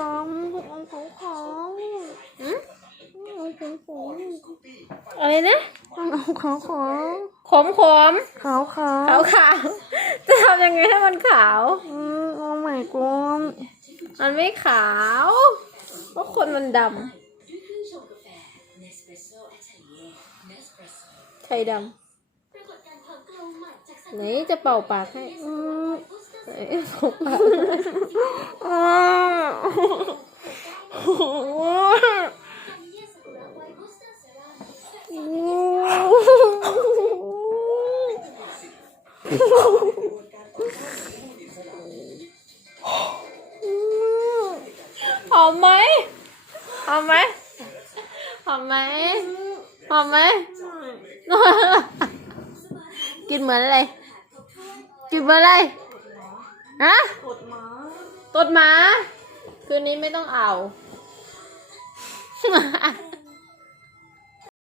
ดำเอาขาวขาวอืมเอาขาวขาวอะไรนะเอาขาวขาวขมขมขาวขาวขาวขาวจะทำยังไงให้มันขาว อืมเอาใหม่ก่อนมันไม่ขาวเพราะคนมันดำใครดำไหนจะเป่าปากให้ไหนเป่าปาก อ่าอืม หอมไหมหอมไหมหอมไหมหอมไหมกินเหมือนอะไร กินเหมือนอะไร ฮะกดหมาตดหมา คืนนี้ไม่ต้องเอาอ